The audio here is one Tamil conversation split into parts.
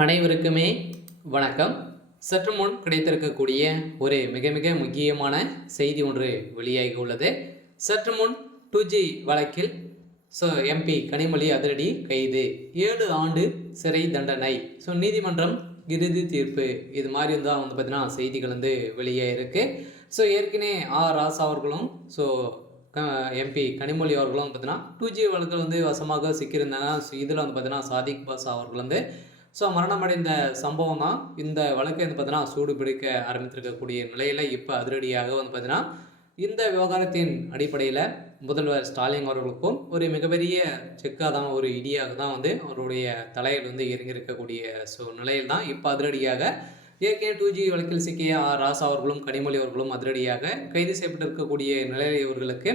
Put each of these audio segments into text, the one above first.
அனைவருக்குமே வணக்கம். சற்று முன் கிடைத்திருக்கக்கூடிய ஒரு மிக மிக முக்கியமான செய்தி ஒன்று வெளியாகி உள்ளது. சற்று முன் 2G வழக்கில் எம்பி கனிமொழி அதிரடி கைது, 7 ஆண்டு சிறை தண்டனை. நீதிமன்றம் இறுதி தீர்ப்பு. இது மாதிரி தான் பார்த்தீங்கன்னா செய்திகள் வெளியாயிருக்கு. ஏற்கனவே ராசா அவர்களும் எம்பி கனிமொழி அவர்களும் பார்த்தீங்கன்னா 2G வழக்கில் வசமாக சிக்கியிருந்தாங்க. இதில் பார்த்தீங்கன்னா சாதிக் பாஷா அவர்கள் மரணமடைந்த சம்பவம் தான் இந்த வழக்கை பார்த்தீங்கன்னா சூடு பிடிக்க ஆரம்பித்திருக்கக்கூடிய நிலையில் இப்போ அதிரடியாக பார்த்தீங்கன்னா இந்த விவகாரத்தின் அடிப்படையில் முதல்வர் ஸ்டாலின் அவர்களுக்கும் ஒரு மிகப்பெரிய செக்காக தான், ஒரு இடியாக தான் அவருடைய தலையில் இறங்கியிருக்கக்கூடிய நிலையில் தான் இப்போ அதிரடியாக ஏற்கனவே 2G வழக்கில் சிக்கிய ராசா அவர்களும் கனிமொழி அவர்களும் அதிரடியாக கைது செய்யப்பட்டிருக்கக்கூடிய நிலையில் இவர்களுக்கு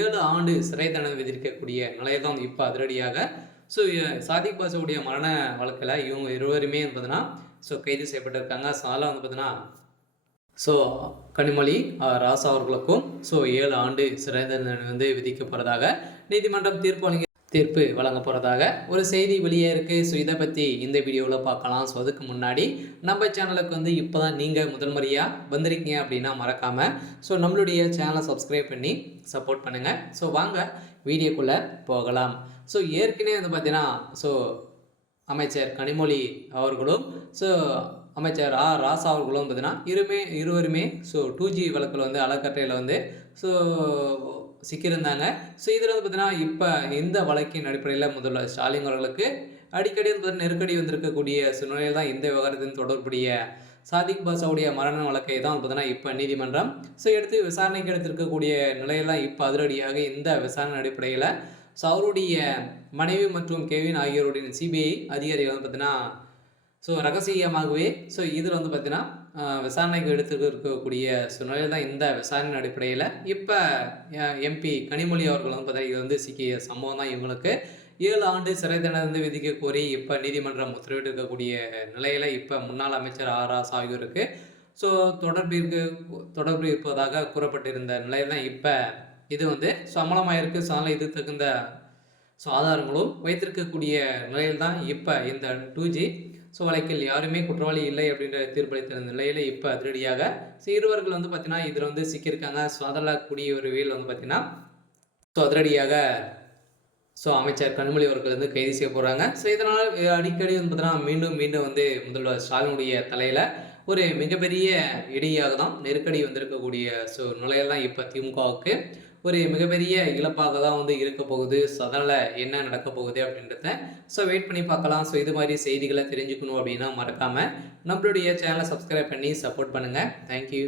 7 ஆண்டு சிறை தண்டனை விதிக்கக்கூடிய நிலையை தான் இப்போ அதிரடியாக சாதிக் பாஷாவுடைய மரண வழக்கில் இவங்க இருவருமே பார்த்தீங்கன்னா கைது செய்யப்பட்டிருக்காங்க. அதெல்லாம் பார்த்தீங்கன்னா கனிமொழி ராசா அவர்களுக்கும் 7 ஆண்டு சிறை தண்டனை விதிக்க போகிறதாக நீதிமன்றம் தீர்ப்பு வழங்க போகிறதாக ஒரு செய்தி வெளியே இருக்குது. இதை பற்றி இந்த வீடியோவில் பார்க்கலாம். அதுக்கு முன்னாடி நம்ம சேனலுக்கு இப்போ தான் நீங்கள் முதல் முறையாக வந்திருக்கீங்க அப்படின்னா மறக்காமல் நம்மளுடைய சேனலை சப்ஸ்கிரைப் பண்ணி சப்போர்ட் பண்ணுங்கள். வாங்க வீடியோக்குள்ளே போகலாம். ஏற்கனவே பார்த்தீங்கன்னா அமைச்சர் கனிமொழி அவர்களும் அமைச்சர் ராசா அவர்களும் பார்த்தீங்கன்னா இருவருமே 2G வழக்கில் அலக்கட்டையில் சிக்கியிருந்தாங்க. இதில் பார்த்தீங்கன்னா இப்போ இந்த வழக்கின் அடிப்படையில் முதல்வர் ஸ்டாலின் அவர்களுக்கு அடிக்கடி நெருக்கடி வந்திருக்கக்கூடிய சூழ்நிலையில் தான் இந்த விவகாரத்தின் தொடர்புடைய சாதிக் பாஷாவுடைய மரண வழக்கை தான் பார்த்தீங்கன்னா இப்போ நீதிமன்றம் எடுத்து விசாரணைக்கு எடுத்திருக்கக்கூடிய நிலையெல்லாம் இப்போ அதிரடியாக இந்த விசாரணை அடிப்படையில் அவருடைய மனைவி மற்றும் கெவின் ஆகியோருடைய சிபிஐ அதிகாரிகள் பார்த்தீங்கன்னா ரகசியமாகவே இதில் பார்த்தீங்கன்னா விசாரணைக்கு எடுத்துருக்கக்கூடிய சூழ்நிலையில் தான் இந்த விசாரணை அடிப்படையில் இப்போ எம்பி கனிமொழி அவர்கள் பார்த்தீங்கன்னா இது சிக்கிய சம்பவம் தான் இவங்களுக்கு 7 ஆண்டு சிறை தண்டனை விதிக்க கோரி இப்போ நீதிமன்றம் உத்தரவிட்டிருக்கக்கூடிய நிலையில் இப்போ முன்னாள் அமைச்சர் ராசா ஆகியோருக்கு தொடர்பு இருப்பதாக கூறப்பட்டிருந்த நிலையில் தான் இப்போ இது அமலமாயிருக்கு. அதனால் இது தகுந்த ஆதாரங்களும் வைத்திருக்கக்கூடிய நிலையில் தான் இப்போ இந்த 2G வழக்கில் யாருமே குற்றவாளி இல்லை அப்படின்ற தீர்ப்பளித்த நிலையில் இப்போ அதிரடியாக இருவர்கள் பார்த்தீங்கன்னா இதில் சிக்கியிருக்காங்க. அதில் கூடிய ஒரு வேல் பார்த்தீங்கன்னா அதிரடியாக அமைச்சர் கனிமொழி அவர்கள் கைது செய்ய போகிறாங்க. இதனால் அடிக்கடி பார்த்தீங்கன்னா மீண்டும் முதல்வர் ஸ்டாலினுடைய தலையில் ஒரு மிகப்பெரிய இடியாக தான் நெருக்கடி வந்திருக்கக்கூடிய நிலையெல்லாம் இப்போ திமுகவுக்கு ஒரு மிகப்பெரிய இழப்பாக தான் இருக்க போகுது. அதனால் என்ன நடக்க போகுது அப்படின்றத வெயிட் பண்ணி பார்க்கலாம். இது மாதிரி செய்திகளை தெரிஞ்சுக்கணும் அப்படின்னா மறக்காமல் நம்மளுடைய சேனலை சப்ஸ்கிரைப் பண்ணி சப்போர்ட் பண்ணுங்கள். தேங்க்யூ.